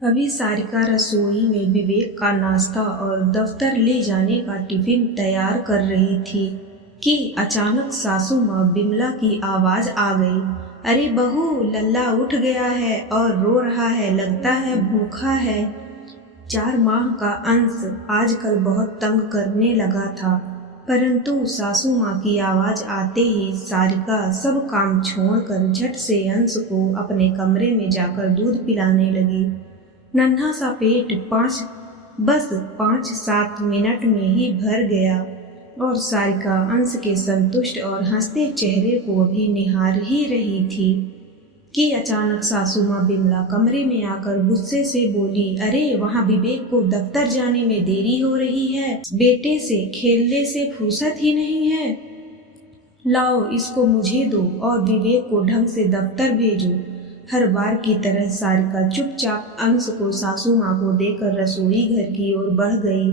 अभी सारिका रसोई में विवेक का नाश्ता और दफ्तर ले जाने का टिफिन तैयार कर रही थी कि अचानक सासू माँ बिमला की आवाज आ गई। अरे बहू, लल्ला उठ गया है और रो रहा है, लगता है भूखा है। 4 माह का अंश आजकल बहुत तंग करने लगा था, परंतु सासू माँ की आवाज आते ही सारिका सब काम छोड़कर झट से अंश को अपने कमरे में जाकर दूध पिलाने लगी। नन्हा सा पेट बस 5-7 मिनट में ही भर गया और सारिका अंश के संतुष्ट और हंसते चेहरे को अभी निहार ही रही थी कि अचानक सासू माँ बिमला कमरे में आकर गुस्से से बोली, अरे वहाँ विवेक को दफ्तर जाने में देरी हो रही है, बेटे से खेलने से फुर्सत ही नहीं है। लाओ इसको मुझे दो और विवेक को ढंग से दफ्तर भेजो। हर बार की तरह सारिका चुपचाप अंश को सासू माँ को देकर रसोई घर की ओर बढ़ गई।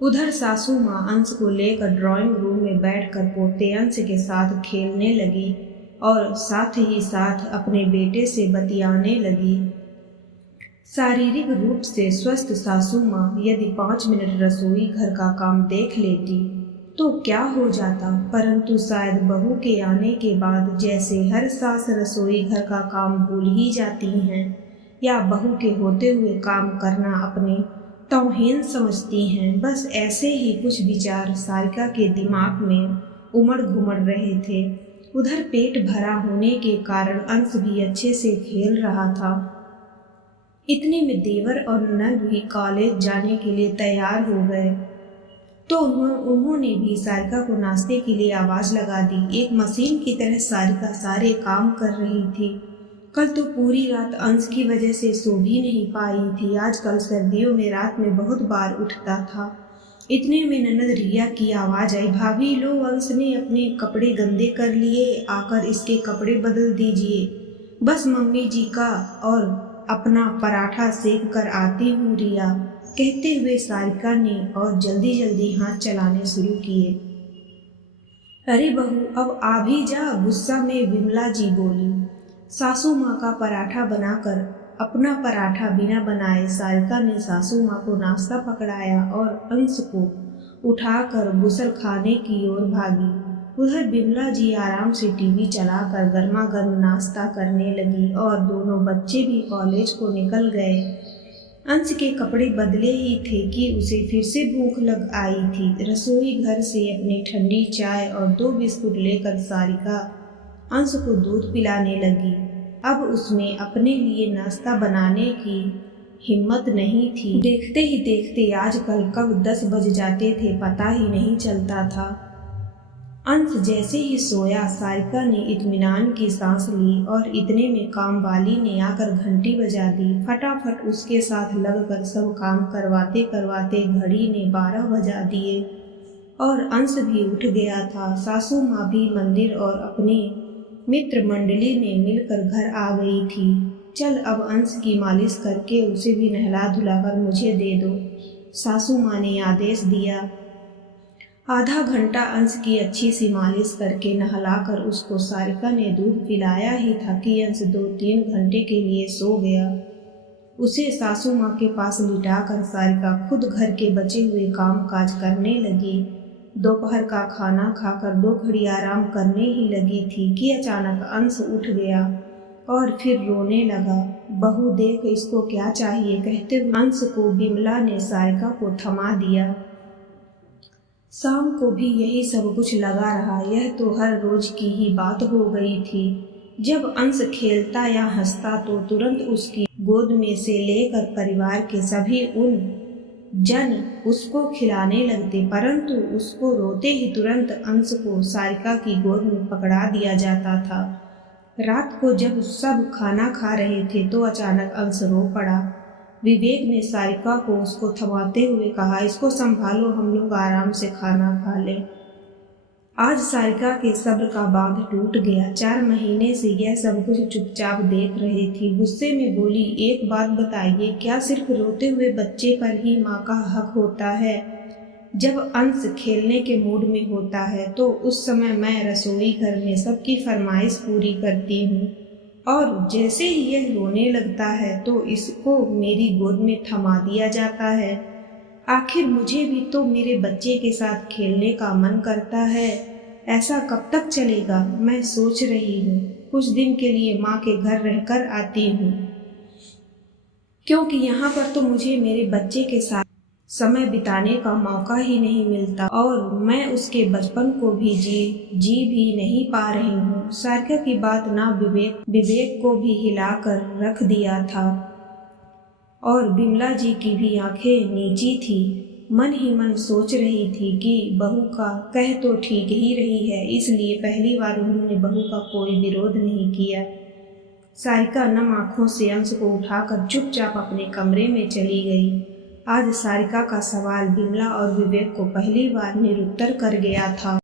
उधर सासू माँ अंश को लेकर ड्राइंग रूम में बैठकर पोते अंश के साथ खेलने लगी और साथ ही साथ अपने बेटे से बतियाने लगी। शारीरिक रूप से स्वस्थ सासू माँ यदि 5 मिनट रसोई घर का काम देख लेती तो क्या हो जाता, परंतु शायद बहू के आने के बाद जैसे हर सास रसोई घर का काम भूल ही जाती हैं या बहू के होते हुए काम करना अपने तौहीन समझती हैं, बस ऐसे ही कुछ विचार सारिका के दिमाग में उमड़ घुमड़ रहे थे। उधर पेट भरा होने के कारण अंश भी अच्छे से खेल रहा था। इतने में देवर और नंद भी कॉलेज जाने के लिए तैयार हो गए तो उन्होंने भी सारिका को नाश्ते के लिए आवाज लगा दी। एक मशीन की तरह सारिका सारे काम कर रही थी। कल तो पूरी रात अंश की वजह से सो भी नहीं पाई थी। आजकल सर्दियों में रात में बहुत बार उठता था। इतने में ननद रिया की आवाज आई, भाभी लो, अंश ने अपने कपड़े गंदे कर लिए, आकर इसके कपड़े बदल दीजिए। बस मम्मी जी का और अपना पराठा सेक कर आती हूँ रिया, कहते हुए सारिका ने और जल्दी जल्दी हाथ चलाने शुरू किए। अरे बहू, अब आ भी जा, गुस्सा में विमला जी बोली। सासू माँ का पराठा बनाकर अपना पराठा बिना बनाए सारिका ने सासू माँ को नाश्ता पकड़ाया और अंश को उठाकर गुसल खाने की ओर भागी। उधर बिमला जी आराम से टीवी चलाकर गर्मा गर्म नाश्ता करने लगी और दोनों बच्चे भी कॉलेज को निकल गए। अंश के कपड़े बदले ही थे कि उसे फिर से भूख लग आई थी। रसोई घर से अपनी ठंडी चाय और 2 बिस्कुट लेकर सारिका अंश को दूध पिलाने लगी। अब उसमें अपने लिए नाश्ता बनाने की हिम्मत नहीं थी। देखते ही देखते आजकल कब 10 बज जाते थे पता ही नहीं चलता था। अंश जैसे ही सोया सारिका ने इत्मीनान की सांस ली और इतने में काम वाली ने आकर घंटी बजा दी। फटाफट उसके साथ लगकर सब काम करवाते करवाते घड़ी ने 12 बजा दिए और अंश भी उठ गया था। सासू माँ भी मंदिर और अपनी मित्र मंडली में मिलकर घर आ गई थी। चल अब अंश की मालिश करके उसे भी नहला धुलाकर मुझे दे दो, सासू माँ ने आदेश दिया। आधा घंटा अंश की अच्छी सी मालिश करके नहलाकर उसको सारिका ने दूध पिलाया ही था कि अंश 2-3 घंटे के लिए सो गया। उसे सासू माँ के पास लिटाकर सारिका खुद घर के बचे हुए काम काज करने लगी। दोपहर का खाना खाकर 2 घड़ी आराम करने ही लगी थी कि अचानक अंश उठ गया और फिर रोने लगा। बहू देख इसको क्या चाहिए, कहते हुए अंश को बिमला ने सारिका को थमा दिया। शाम को भी यही सब कुछ लगा रहा। यह तो हर रोज की ही बात हो गई थी। जब अंश खेलता या हंसता तो तुरंत उसकी गोद में से लेकर परिवार के सभी उन जन उसको खिलाने लगते, परंतु उसको रोते ही तुरंत अंश को सारिका की गोद में पकड़ा दिया जाता था। रात को जब सब खाना खा रहे थे तो अचानक अंश रो पड़ा। विवेक ने सारिका को उसको थमाते हुए कहा, इसको संभालो, हम लोग आराम से खाना खा लें। आज सारिका के सब्र का बांध टूट गया। 4 महीने से यह सब कुछ चुपचाप देख रही थी। गुस्से में बोली, एक बात बताइए, क्या सिर्फ रोते हुए बच्चे पर ही माँ का हक होता है? जब अंश खेलने के मूड में होता है तो उस समय मैं रसोई घर में सबकी फरमाइश पूरी करती हूँ। और जैसे ही यह रोने लगता है तो इसको मेरी गोद में थमा दिया जाता है। आखिर मुझे भी तो मेरे बच्चे के साथ खेलने का मन करता है। ऐसा कब तक चलेगा? मैं सोच रही हूँ कुछ दिन के लिए माँ के घर रहकर आती हूँ, क्योंकि यहाँ पर तो मुझे मेरे बच्चे के साथ समय बिताने का मौका ही नहीं मिलता और मैं उसके बचपन को भी जी भी नहीं पा रही हूँ। सारिका की बात ना विवेक को भी हिलाकर रख दिया था और बिमला जी की भी आंखें नीची थी। मन ही मन सोच रही थी कि बहू का कह तो ठीक ही रही है, इसलिए पहली बार उन्होंने बहू का कोई विरोध नहीं किया। सारिका नम आंखों से अंश को उठाकर चुपचाप अपने कमरे में चली गई। आज सारिका का सवाल बिमला और विवेक को पहली बार निरुत्तर कर गया था।